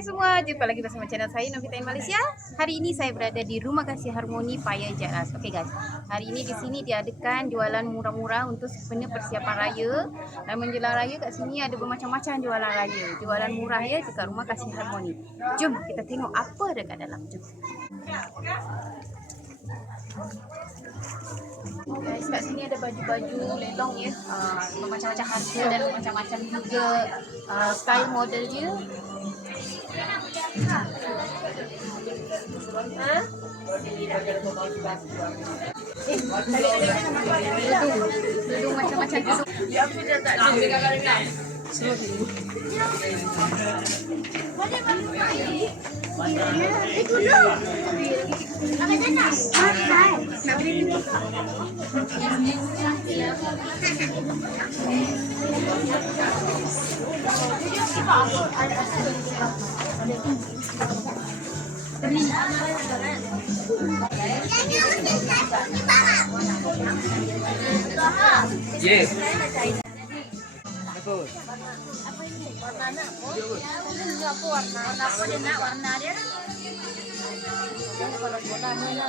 Hai semua, jumpa lagi bersama channel saya Novita in Malaysia. Hari ini saya berada di Rumah Kasih Harmoni Paya Jaras. Okey guys, hari ini di sini diadakan jualan murah-murah untuk sepenuh persiapan raya. Dan menjelang raya kat sini ada bermacam-macam jualan raya. Jualan murah ya dekat Rumah Kasih Harmoni. Jom kita tengok apa dekat dalam. Jom. Guys, kat sini ada baju-baju lelong ya. Uh, bermacam-macam harga dan macam-macam juga uh, style model dia. Yes. Betul. Warna apa? Ini apa warna? Warna apa dia nak warna dia? Kalau warna mana?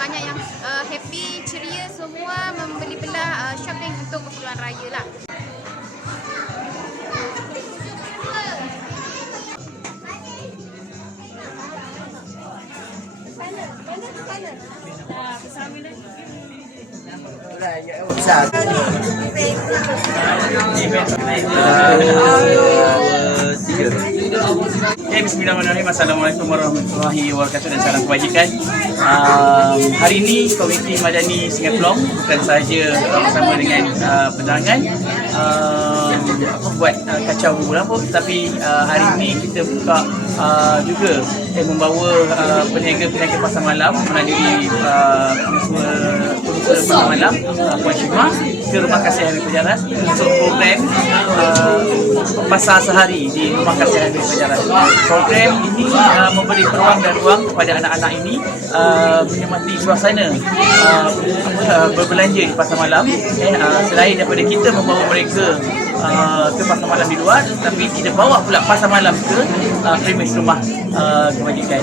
banyak yang uh, happy, ceria semua membeli belah uh, shopping untuk keperluan raya lah. Okay, Bismillahirrahmanirrahim. Assalamualaikum warahmatullahi wabarakatuh dan salam kebajikan. Um, hari ini Komiti Madani Pelong bukan sahaja bersama dengan uh, penerangan um, apa, buat uh, kacau rambut tapi uh, hari ini kita buka uh, juga eh, membawa uh, peniaga-peniaga pasar malam melalui uh, pasar malam uh, Puan Syimah ke Rumah Kasih Hari Penjaras untuk program uh, pasar sehari di Rumah Kasih Hari Penjaras. Program ini uh, memberi peluang dan ruang kepada anak-anak ini uh, menikmati suasana uh, uh, berbelanja di pasar malam eh, uh, selain daripada kita membawa mereka uh, ke pasar malam di luar tapi kita bawa pula pasar malam ke uh, premis rumah uh, kebajikan.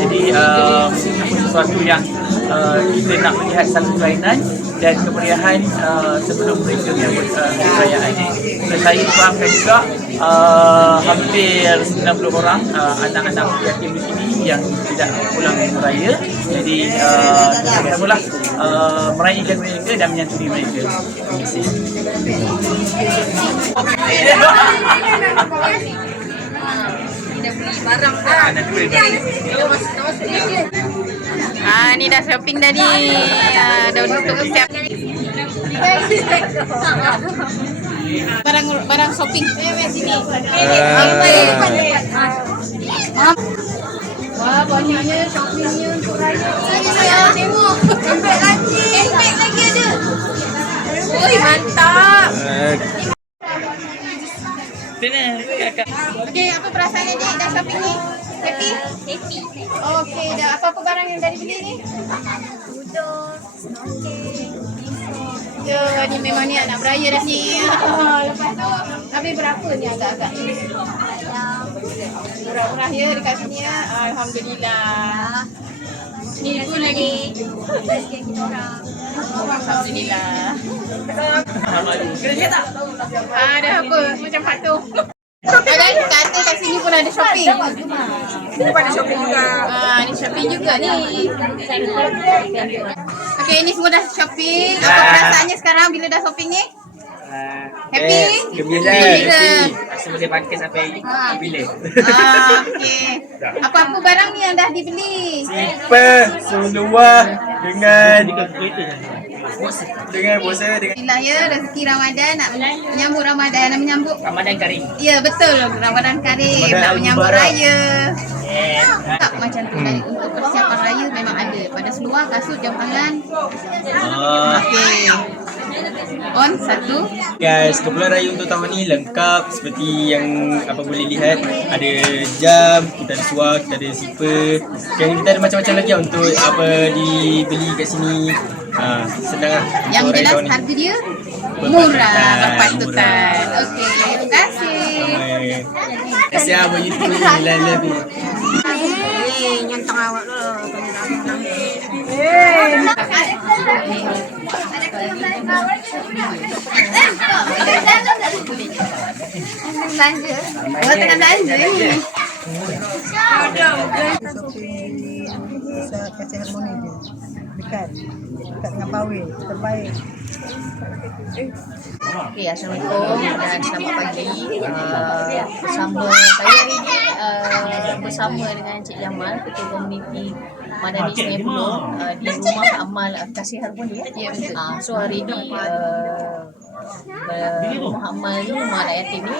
Jadi uh, sesuatu yang uh, kita nak melihat satu kelainan dan kemeriahan uh, sebelum mereka hari perayaan ini. Dan saya fahamkan juga uh, hampir 90 orang uh, anak-anak yatim di sini yang tidak pulang raya. Jadi uh, kita samalah uh, merayakan mereka dan menyantuni mereka. Terima kasih. Kita beli barang dah. Ah, nanti boleh balik. Ah ni dah shopping dah ni. Ah, dah untuk siap. Barang barang shopping. Eh, eh, sini. Ah. Wah, banyaknya shoppingnya untuk raya. Sini saya tengok. Handbag lagi. Handbag lagi ada. Oi, mantap. Okey, apa perasaannya Dik dah shopping ni? Happy? Happy. Okey, dah apa-apa barang yang dah dibeli ni? Udon, snorkel, Ya, ni memang ni anak beraya dah ni. Ah, Lepas tu, habis berapa ni agak-agak? Murah-murah ya dekat sini ya. Alhamdulillah. Ni pun lagi. Sekian kita orang. Alhamdulillah. Ada apa? Macam patung. Kat sini pun ada shopping. Sini pun ada shopping juga. Ah, ni shopping juga ni. Okey, ni semua dah shopping. Apa perasaannya sekarang bila dah shopping ni? Happy? Gembira. Gembira. Rasa boleh pakai sampai Ah. bila. Ah, okey. Apa-apa barang ni yang dah dibeli? Slipper, seluar dengan dengan bosa dengan Alhamdulillah ya rezeki Ramadan nak menyambut Ramadan nak menyambut Ramadan Karim. Ya betul Ramadan Karim Ramadan nak menyambut raya. Yes. Tak macam tu dan untuk persiapan raya memang ada pada seluar kasut jam tangan. Okey. On satu. Guys, keperluan raya untuk tahun ni lengkap seperti yang apa boleh lihat. Ada jam, kita ada suar, kita ada zipper. Dan kita ada macam-macam lagi lah untuk apa dibeli kat sini. Ha, senang lah. Yang jelas ni. harga dia murah, berpatutan. murah. Okey, terima kasih. Terima kasih buat YouTube ni. Love, love you. Belanja. Oh, tengah belanja ni. Pusat Kasih Harmoni je. Dekat. Dekat dengan Pawe. Terbaik. Okay, Assalamualaikum dan selamat pagi. Uh, bersama saya hari ini uh, bersama dengan Encik Jamal, Ketua Komuniti Madani Sungai Buloh uh, di Rumah Amal Kasih Harmoni. Ya. Uh, so hari ini uh, uh, Rumah Amal ni, Rumah Anak Yatim ni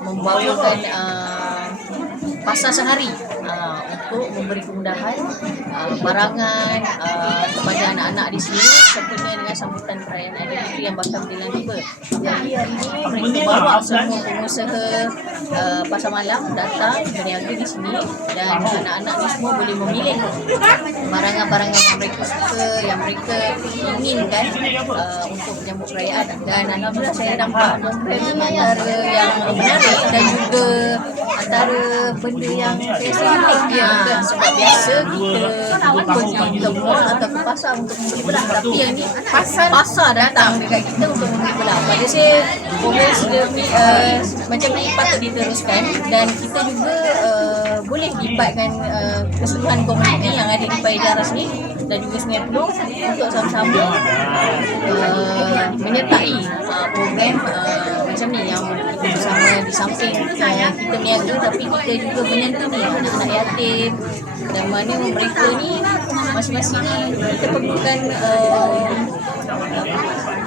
membawakan uh, pasar sehari. Uh, untuk memberi kemudahan uh, barangan uh, kepada anak-anak di sini sempena dengan sambutan perayaan Aidilfitri yang bakal berjalan tiba. Jadi hari ini mereka bawa semua pengusaha uh, pasar malam datang berniaga di sini dan anak-anak ni semua boleh memilih barangan-barangan yang mereka suka, yang mereka inginkan uh, untuk menyambut perayaan. Dan Alhamdulillah saya nampak nombor antara yang menarik dan juga antara benda yang saya senang ya, sebab biasa kita ke mall atau ke pasar untuk membeli belah. Tapi yang ni pasar pasar datang dekat kita untuk membeli belah. Pada saya progres dia ni uh, macam ni patut diteruskan. Dan kita juga uh, boleh libatkan uh, keseluruhan komuniti yang ada di Paidaras ni dan juga Sungai Peluh untuk sama-sama uh, menyertai uh, program uh, macam ni yang bersama di samping uh, kita niaga tapi kita juga menyentuh ni anak-anak yatim. Dan mana mereka ni masing-masing ni kita perlukan uh,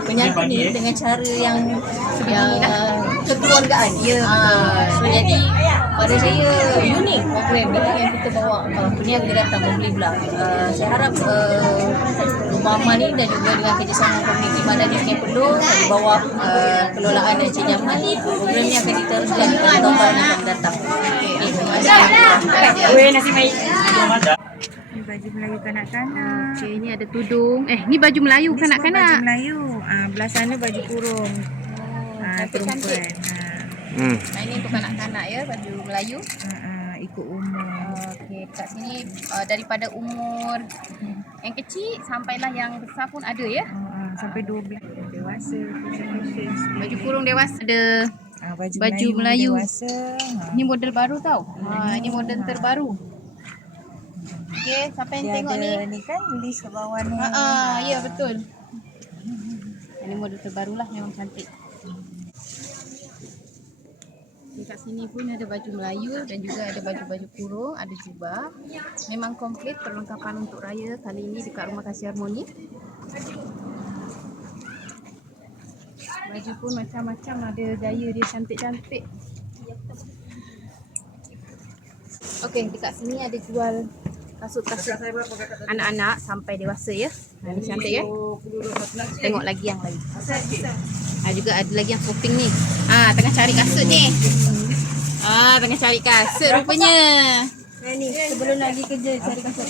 menyantuni dengan cara yang yang uh, kekeluargaan. Ya uh, so jadi pada saya unik program ni yang kita bawa. Uh, peniaga datang membeli belah uh, saya harap uh, amal ni dan juga dengan kerjasama komuniti Madani Sungai Peluh di bawah uh, kelolaan Encik Jamal program ni akan diteruskan di tahun-tahun yang akan datang okay, terima kasih Ni baju Melayu kanak-kanak. Okey, ni ada tudung. Eh, ni baju Melayu Ni semua Baju kanak-kanak. Melayu. Ah, belah sana baju kurung. Ah, cantik-cantik. perempuan. Ah, Nah, ini untuk kanak-kanak ya, baju Melayu. ah, ah, ikut umur. Okey, kat sini uh, daripada umur yang kecil sampailah yang besar pun ada ya. Ah, sampai 12 dewasa. Baju kurung dewasa ada. Ah, baju, baju Melayu. dewasa. Ah, Ni model baru tau. Ha, ini model terbaru. Okey, siapa yang dia tengok ni? ni kan list kat bawah ni. Ha ah, ya betul. Ini model terbaru lah memang cantik. Dekat sini pun ada baju Melayu dan juga ada baju-baju kurung, ada jubah. Memang komplit perlengkapan untuk raya kali ini dekat Rumah Kasih Harmoni. Baju pun macam-macam ada gaya dia cantik-cantik. Okey, dekat sini ada jual kasut-kasut anak-anak sampai dewasa ya. Ha, ni cantik ya. Tengok lagi yang lain. Ha, juga ada lagi yang shopping ni. Ah, tengah cari kasut ni. Ah, tengah cari kasut rupanya. Ni sebelum lagi kerja cari kasut.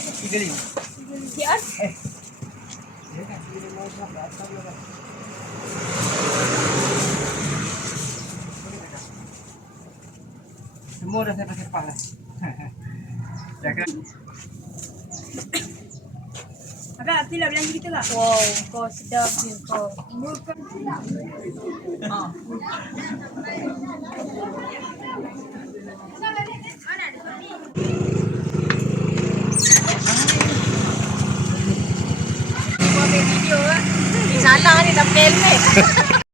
Semua dah saya sepak lah. Jangan. Agak Abdullah belanja kita tak? Wow, kau sedap je kau. Salah ni tak pakai helmet.